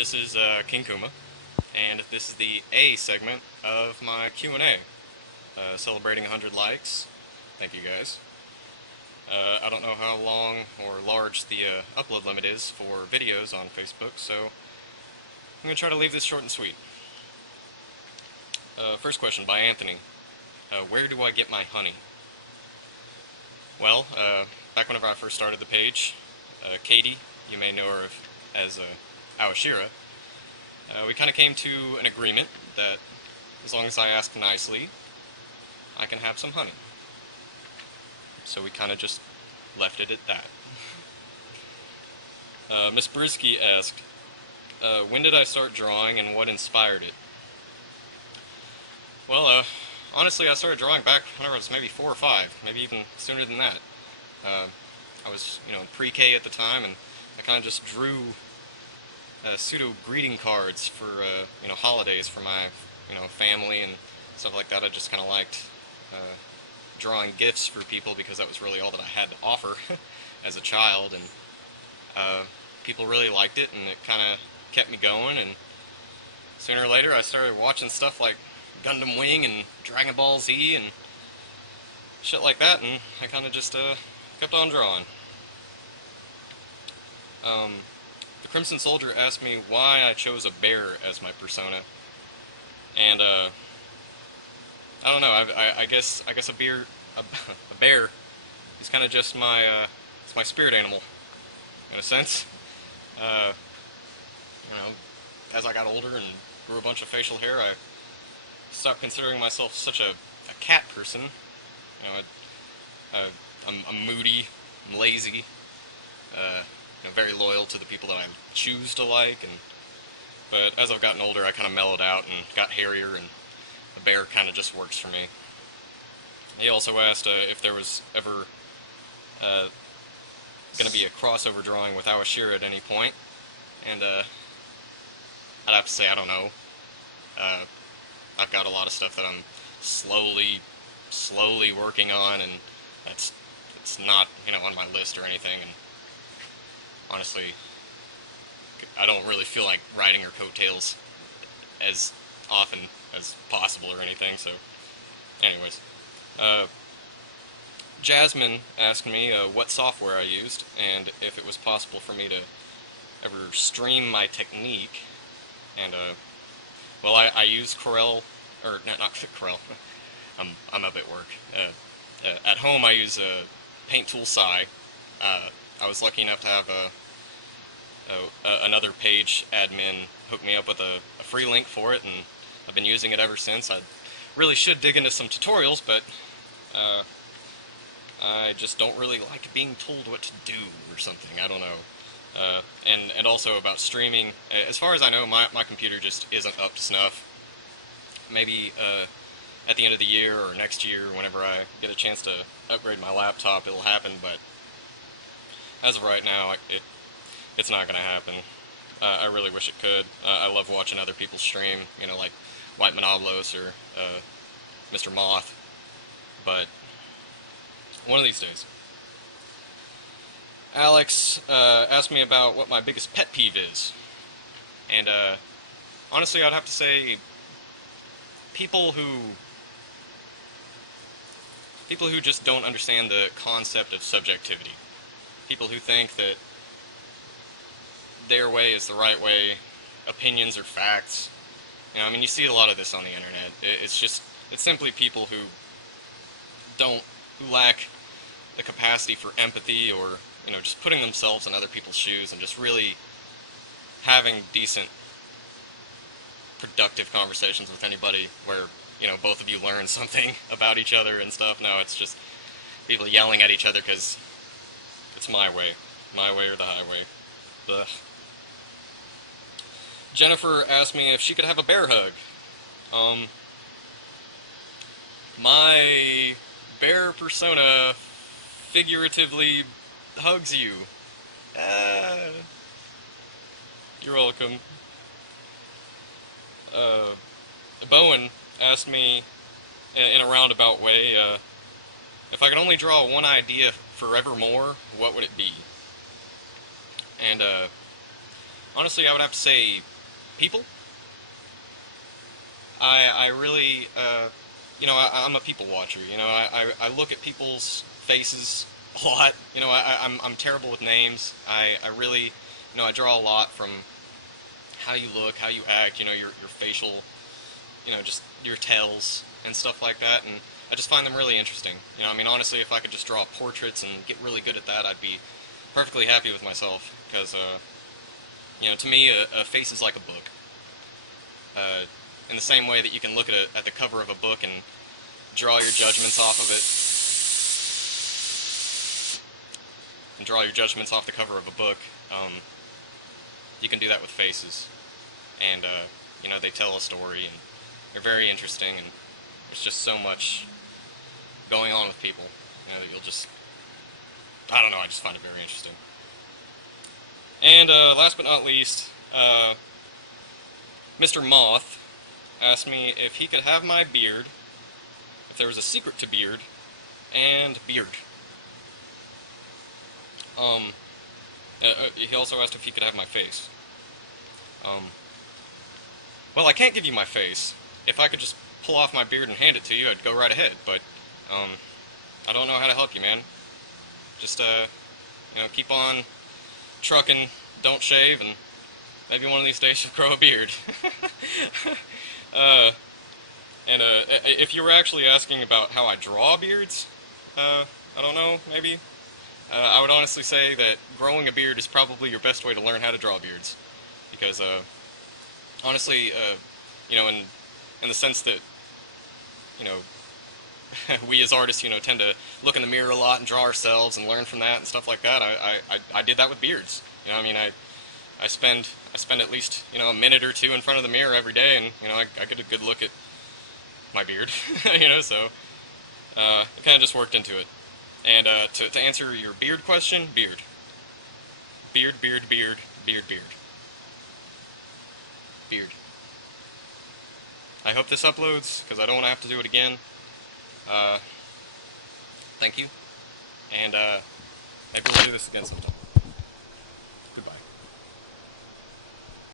This is King Kuma, and this is the A segment of my Q&A, celebrating 100 likes. Thank you guys. I don't know how long or large the upload limit is for videos on Facebook, so I'm going to try to leave this short and sweet. First question by Anthony. Where do I get my honey? Well, back whenever I first started the page, Katie, you may know her as Awashira, we kind of came to an agreement that as long as I ask nicely, I can have some honey. So we kind of just left it at that. Miss Brisky asked, when did I start drawing and what inspired it? Well, honestly, I started drawing back when I was maybe 4 or 5, maybe even sooner than that. I was, pre-K at the time, and I kind of just drew pseudo greeting cards for, holidays for my, family and stuff like that. I just kind of liked drawing gifts for people because that was really all that I had to offer as a child, and people really liked it, and it kind of kept me going. And sooner or later, I started watching stuff like Gundam Wing and Dragon Ball Z and shit like that, and I kind of just kept on drawing. The Crimson Soldier asked me why I chose a bear as my persona, and I don't know. I guess a bear is kind of just my it's my spirit animal in a sense. Uh, as I got older and grew a bunch of facial hair, I stopped considering myself such a cat person. I'm moody, I'm lazy, very loyal to the people that I choose to like, but as I've gotten older, I kind of mellowed out and got hairier, and a bear kind of just works for me. He also asked if there was ever going to be a crossover drawing with Awashira at any point, and I'd have to say I don't know. I've got a lot of stuff that I'm slowly working on, and it's not on my list or anything. And honestly, I don't really feel like riding her coattails as often as possible or anything. So, anyways, Jasmine asked me what software I used and if it was possible for me to ever stream my technique. And well, I use Corel, or not Corel. I'm up at work. At home, I use Paint Tool Sci. I was lucky enough to have another page admin hook me up with a free link for it, and I've been using it ever since. I really should dig into some tutorials, but I just don't really like being told what to do or something. I don't know. And also about streaming, as far as I know, my computer just isn't up to snuff. Maybe at the end of the year or next year, whenever I get a chance to upgrade my laptop, it'll happen, but as of right now, it's not going to happen. I really wish it could. I love watching other people stream, like White Monoblos or Mr. Moth, but one of these days. Alex asked me about what my biggest pet peeve is, and honestly, I'd have to say people who just don't understand the concept of subjectivity. People who think that their way is the right way, opinions are facts. You see a lot of this on the internet. It's simply people who lack the capacity for empathy, or just putting themselves in other people's shoes and just really having decent, productive conversations with anybody where both of you learn something about each other and stuff. No, it's just people yelling at each other because it's my way or the highway. Ugh. Jennifer asked me if she could have a bear hug. My bear persona figuratively hugs you. You're welcome. Bowen asked me in a roundabout way, if I could only draw one idea forevermore, what would it be? And Honestly, I would have to say people. I really, I'm a people watcher. I look at people's faces a lot. I'm terrible with names. I really, I draw a lot from how you look, how you act, your facial, just your tells and stuff like that. And I just find them really interesting. Honestly, if I could just draw portraits and get really good at that, I'd be perfectly happy with myself. Because, to me, a face is like a book. Uh, in the same way that you can look at the cover of a book and draw your judgments off of it, and draw your judgments off the cover of a book, you can do that with faces. And, they tell a story, and they're very interesting, and there's just so much going on with people, that you'll just, I don't know, I just find it very interesting. And, last but not least, Mr. Moth asked me if he could have my beard, if there was a secret to beard, and beard. He also asked if he could have my face. Well, I can't give you my face. If I could just pull off my beard and hand it to you, I'd go right ahead, but, I don't know how to help you, man. Just, keep on trucking, don't shave, and maybe one of these days you'll grow a beard. If you were actually asking about how I draw beards, I don't know, maybe, I would honestly say that growing a beard is probably your best way to learn how to draw beards. Because, honestly, in the sense that, we as artists, tend to look in the mirror a lot and draw ourselves and learn from that and stuff like that. I did that with beards. I spend at least, a minute or two in front of the mirror every day, and, I get a good look at my beard, so, it kind of just worked into it. And, to answer your beard question, beard. Beard, beard, beard, beard, beard. Beard. I hope this uploads, because I don't want to have to do it again. Thank you. And, maybe we'll do this again sometime.